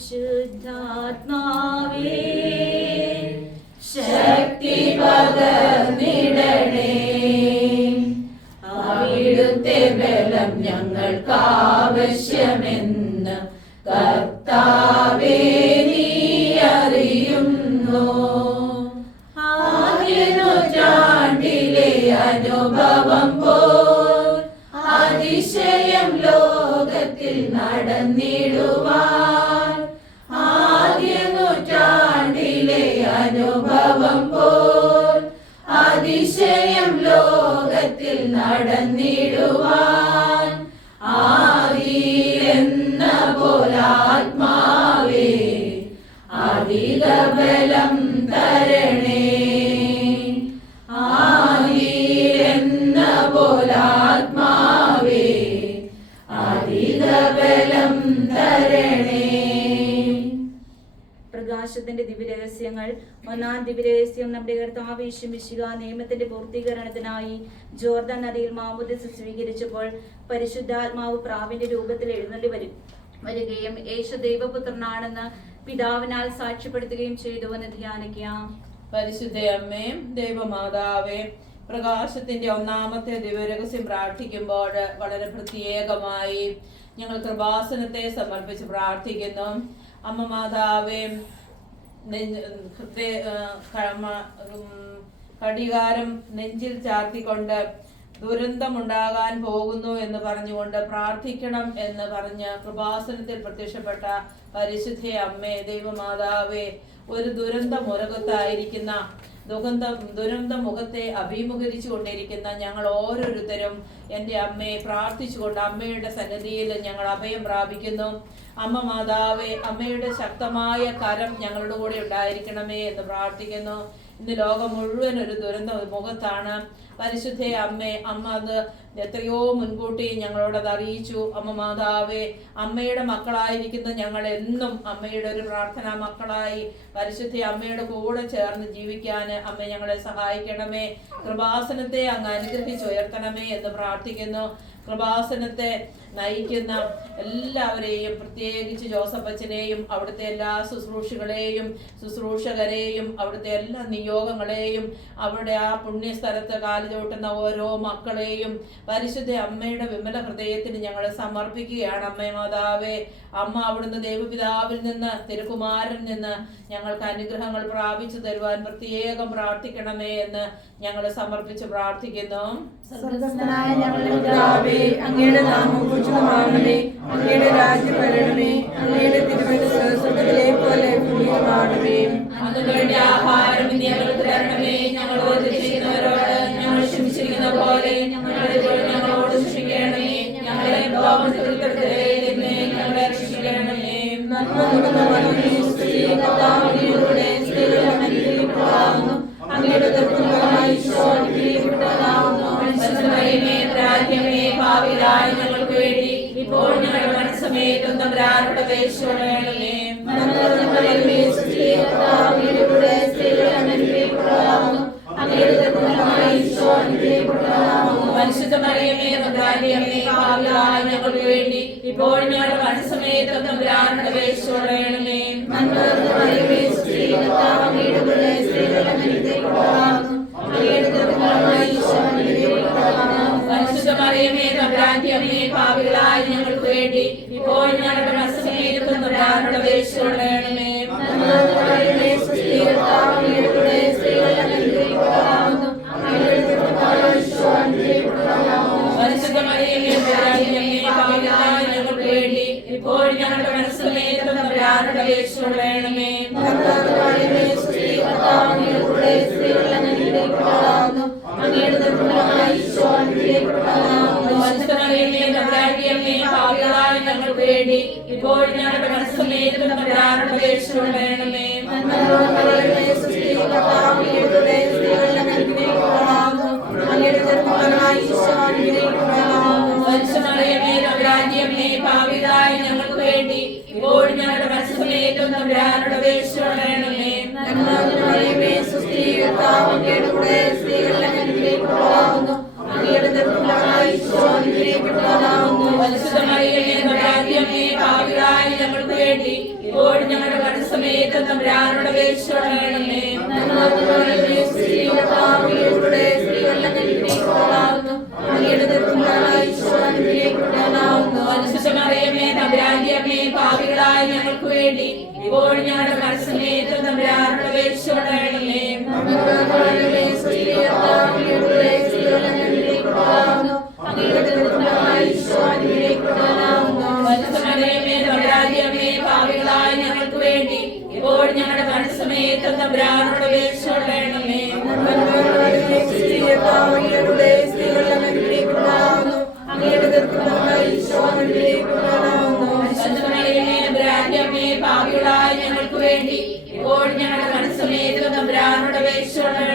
പരിശുദ്ധാത്മാവേ ശക്തി പകർന്നിടണേ. അവിടുത്തെ ബലം ഞങ്ങൾക്ക് ആവശ്യമെന്ന് കർത്താവേ നീ അറിയുന്നു. ആദ്യ നൂറ്റാണ്ടിലെ അനുഭവം പോൽ അതിശയം ലോകത്തിൽ നടന്നിടുവാൻ, ആദ്യ നൂറ്റാണ്ടിലെ അനുഭവം പോൽ അതിശയം ലോകത്തിൽ നടന്നിടുവാൻ, ആദിയിലെന്ന പോലാത്മാവേ അധിക ബലം തരണേ. ആദിയിലെന്ന പോലാത്മാവേ അധിക ബലം തരണേ. പ്രകാശത്തിന്റെ ദിവ്യരഹസ്യങ്ങൾ. ഒന്നാം ദിവ്യരഹസ്യം, നമ്മുടെ കർത്താവ് യേശു മിശിഹ നിയമത്തിന്റെ പൂർത്തീകരണത്തിനായി ജോർദാൻ നദിയിൽ മാമോദിസ സ്വീകരിച്ചപ്പോൾ പരിശുദ്ധാത്മാവ് പ്രാവിന്റെ രൂപത്തിൽ എഴുന്നള്ളി വരികയും യേശു ദൈവപുത്രനാണെന്ന് പിതാവിനാൽ സാക്ഷ്യപ്പെടുത്തുകയും ചെയ്തു എന്ന് ധ്യാനിക്കാം. പരിശുദ്ധ അമ്മേ, ദൈവമാതാവേ, പ്രകാശത്തിന്റെ ഒന്നാമത്തെ ദിവ്യരഹസ്യം പ്രാർത്ഥിക്കുമ്പോൾ വളരെ പ്രത്യേകമായി ഞങ്ങൾ കൃപാസനത്തെ സമർപ്പിച്ച് പ്രാർത്ഥിക്കുന്നു. അമ്മ മാതാവേ, കടികാരം നെഞ്ചിൽ ചാർത്തിക്കൊണ്ട് ദുരന്തമുണ്ടാകാൻ പോകുന്നു എന്ന് പറഞ്ഞുകൊണ്ട് പ്രാർത്ഥിക്കണം എന്ന് പറഞ്ഞ് കൃപാസനത്തിൽ പ്രത്യക്ഷപ്പെട്ട പരിശുദ്ധ അമ്മേ, ദൈവമാതാവേ, ഒരു ദുരന്ത മുഖത്തായിരിക്കുന്ന ദുരന്ത മുഖത്തെ അഭിമുഖീകരിച്ചു കൊണ്ടിരിക്കുന്ന ഞങ്ങൾ ഓരോരുത്തരും എൻ്റെ അമ്മയെ പ്രാർത്ഥിച്ചുകൊണ്ട് അമ്മയുടെ സന്നിധിയിൽ ഞങ്ങൾ അഭയം പ്രാപിക്കുന്നു. അമ്മ മാതാവേ, അമ്മയുടെ ശക്തമായ കരം ഞങ്ങളുടെ കൂടെ ഉണ്ടായിരിക്കണമേ എന്ന് പ്രാർത്ഥിക്കുന്നു. ഇന്ന് ലോകം മുഴുവൻ ഒരു ദുരന്ത മുഖത്താണ്. പരിശുദ്ധ അമ്മേ, അമ്മ അത് എത്രയോ മുൻകൂട്ടി ഞങ്ങളോടത് അറിയിച്ചു. അമ്മ മാതാവേ, അമ്മയുടെ മക്കളായിരിക്കുന്ന ഞങ്ങൾ എന്നും അമ്മയുടെ ഒരു പ്രാർത്ഥനാ മക്കളായി പരിശുദ്ധ അമ്മയുടെ കൂടെ ചേർന്ന് ജീവിക്കാൻ അമ്മ ഞങ്ങളെ സഹായിക്കണമേ. കൃപാസനത്തെ അങ്ങ് അനുഗ്രഹിച്ചുയർത്തണമേ എന്ന് പ്രാർത്ഥിക്കുന്നു. കൃപാസനത്തെ നയിക്കുന്ന എല്ലാവരെയും, പ്രത്യേകിച്ച് ജോസഫ് അച്ഛനെയും അവിടുത്തെ എല്ലാ ശുശ്രൂഷകരെയും അവിടുത്തെ എല്ലാ നിയോഗങ്ങളെയും അവിടെ ആ പുണ്യസ്ഥലത്ത് കാലുചോട്ടുന്ന ഓരോ മക്കളെയും പരിശുദ്ധ അമ്മയുടെ വിമല ഹൃദയത്തിന് ഞങ്ങൾ സമർപ്പിക്കുകയാണ്. അമ്മേ മാതാവേ, അമ്മ അവിടുന്ന് ദൈവപിതാവിൽ നിന്ന്, തിരുകുമാരൻ നിന്ന് ഞങ്ങൾക്ക് അനുഗ്രഹങ്ങൾ പ്രാപിച്ചു തരുവാൻ പ്രത്യേകം പ്രാർത്ഥിക്കണമേ എന്ന് ഞങ്ങൾ സമർപ്പിച്ച് പ്രാർത്ഥിക്കുന്നു. സ്വർഗ്ഗസ്ഥനായ ഞങ്ങളുടെ പിതാവേ, അങ്ങയുടെ നാമം പൂജിതമാകണമേ, അങ്ങയുടെ രാജ്യം വരണമേ, അങ്ങയുടെ തിരുമനസ്സ് സ്വർഗ്ഗത്തിലെ പോലെ ഭൂമിയിലുമാകണമേ. അതിനുവേണ്ടി ആഹാരം ഇന്ന് ഞങ്ങൾക്ക് തരണമേ. ഞങ്ങളോട് ചെയ്യുന്നവരോട് ഞങ്ങൾ ക്ഷമിച്ചിരിക്കുന്ന പോലെ ഞങ്ങളോട് ക്ഷമിക്കണമേ. ഞങ്ങളെ പാപത്തിൽ ഉൾപ്പെടുത്തരുതേ, ഞങ്ങളെ രക്ഷിക്കണമേ. നന്മ നിറഞ്ഞ മറിയമേ, സ്തുതി, കർത്താവ് അങ്ങയോടുകൂടെ സ്ത്രീകൾ അങ്ങ് അനുഗ്രഹിക്കപ്പെട്ടവളാകുന്നു. അങ്ങയുടെ ഉദരത്തിൻഫലമായി ഈശോ അനുഗ്രഹിക്കപ്പെട്ടവനാകുന്നു. പരിശുദ്ധമറിയമേ, പ്രാർത്ഥിക്കണമേ. പാപികളായ ഞങ്ങൾക്ക് വേണ്ടി ഇപ്പോൾ ഞങ്ങളുടെ മരണസമയത്തും തമ്പുരാനോട് അപേക്ഷിച്ചുകൊള്ളണമേ. നന്മ നിറഞ്ഞ മറിയമേ, സ്തുതി, കർത്താവ് അങ്ങയോടുകൂടെ സ്ത്രീകൾ അങ്ങ് അനുഗ്രഹിക്കപ്പെട്ടവളാകുന്നു. അങ്ങയുടെ ഉദരത്തിൻഫലമായി ഈശോ അനുഗ്രഹിക്കപ്പെട്ടവനാകുന്നു. പരിശുദ്ധമറിയമേ, തമ്പുരാന്റെ അമ്മേ, പാപികളായ ഞങ്ങൾക്ക് വേണ്ടി ഇപ്പോൾ ഞങ്ങളുടെ മരണസമയത്തും തമ്പുരാനോട് അപേക്ഷിച്ചുകൊള്ളണമേ. നന്മ നിറഞ്ഞ മറിയമേ, സ്തുതി, കർത്താവ് അങ്ങയോടുകൂടെ സ്ത്രീകൾ അങ്ങ് അനുഗ്രഹിക്കപ്പെട്ടവളാകുന്നു. അങ്ങയുടെ ഉദരത്തിൻഫലമായി ഈശോ അനുഗ്രഹിക്കപ്പെട്ടവനാകുന്നു. പരിശുദ്ധമറിയമേ, തമ്പുരാന്റെ അമ്മേ, പാപികളായ ഞങ്ങൾക്ക് വേണ്ടി ഇപ്പോൾ ഞങ്ങളുടെ മരണസമയത്തും തമ്പുരാനോട് അപേക്ഷിച്ചുകൊള്ളണമേ. നന്മ നിറഞ്ഞ മറിയമേ, സ്തുതി, കർത്താവ് അങ്ങയോടുകൂടെ സ്ത്രീകൾ അങ്ങ് അനുഗ്രഹിക്കപ്പെട്ടവളാകുന്നു. അങ്ങയുടെ ഉദരത്തിൻഫലമായി ഈശോ അനുഗ്രഹിക്കപ്പെട്ടവനാകുന്നു. പരിശുദ്ധമറിയമേ, തമ്പുരാന്റെ അമ്മേ, പാപികളായ ഞങ്ങൾക്ക് വേണ്ടി ഇപ്പോൾ ഞങ്ങളുടെ മരണസമയത്തും തമ്പുരാനോട് അപേക്ഷിച്ചുകൊള്ളണമേ. നന്മ നിറഞ്ഞ മറിയമേ, സ്തുതി, കർത്താവ് അങ്ങയോടുകൂടെ സ്ത്രീകൾ അങ്ങ് അനുഗ്രഹിക്കപ്പെട്ടവളാകുന്നു. അങ്ങയുടെ ഉദരത്തിൻഫലമായി ഈശോ അനുഗ്രഹിക്കപ്പെട്ടവനാകുന്നു. പരിശുദ്ധമറിയമേ, തമ്പുരാന്റെ അമ്മേ, പാപികളായ ഞങ്ങൾക്ക് വേണ്ടി ഇപ്പോൾ ഞങ്ങളുടെ മരണസമയത്തും തമ്പുരാനോട് അപേക്ഷിച്ചുകൊള്ളണമേ. നന്മ നിറഞ്ഞ മറിയമേ, സ്തുതി, കർത്താവ് അങ്ങയോടുകൂടെ സ്ത്രീകൾ അങ്ങ് അനുഗ്രഹിക്കപ്പെട്ടവളാകുന്നു. അങ്ങയുടെ ഉദരത്തിൻഫലമായി ഈശോ അനുഗ്രഹിക്കപ്പെട്ടവനാകുന്നു. പരിശുദ്ധമറിയമേ, തമ്പുരാന്റെ അമ്മേ, പാപികളായ ഞങ്ങൾക്ക് വേണ്ടി ഇപ്പോൾ ഞങ്ങളുടെ മരണസമയത്തും തമ്പുരാനോട് അപേക്ഷിച്ചുകൊള്ളണമേ. നന്മ നിറഞ്ഞ മറിയമേ, സ്തുതി, കർത്താവ് അങ്ങയോടുകൂടെ സ്ത്രീകൾ അങ്ങ് അനുഗ്രഹിക്കപ്പെട്ടവളാകുന്നു. അങ്ങയുടെ ഉദരത്തിൻഫലമായി ഈശോ അനുഗ്രഹിക്കപ്പെട്ടവനാകുന്നു. പരിശുദ്ധമറിയമേ, തമ്പുരാന്റെ അമ്മേ, പാപികളായ ഞങ്ങൾക്ക് വേണ്ടി ഇപ്പോഴും ഞങ്ങളുടെ മരണസമയത്തും തമ്പുരാനോട് അപേക്ഷിച്ചുകൊള്ളണമേ. പരിശുദ്ധമറിയമേ തമ്പുരാന്റെ അമ്മേ, പാപികളായ ഞങ്ങൾക്ക് വേണ്ടി ഇപ്പോഴും ഞങ്ങളുടെ മരണസമയത്തും തമ്പുരാനോട് അപേക്ഷിച്ചുകൊള്ളണമേ. പരിശുദ്ധമറിയമേ തമ്പുരാന്റെ അമ്മേ, പാപികളായ ഞങ്ങൾക്ക് വേണ്ടി ഇപ്പോഴും ഞങ്ങളുടെ മരണസമയത്തും തമ്പുരാനോട് അപേക്ഷിച്ചുകൊള്ളണമേ. പരിശുദ്ധമറിയമേ തമ്പുരാന്റെ അമ്മേ, പാപികളായ ഞങ്ങൾക്ക് വേണ്ടി ഇപ്പോഴും ഞങ്ങളുടെ മരണസമയത്തും തമ്പുരാനോട് അപേക്ഷിച്ചുകൊള്ളണമേ.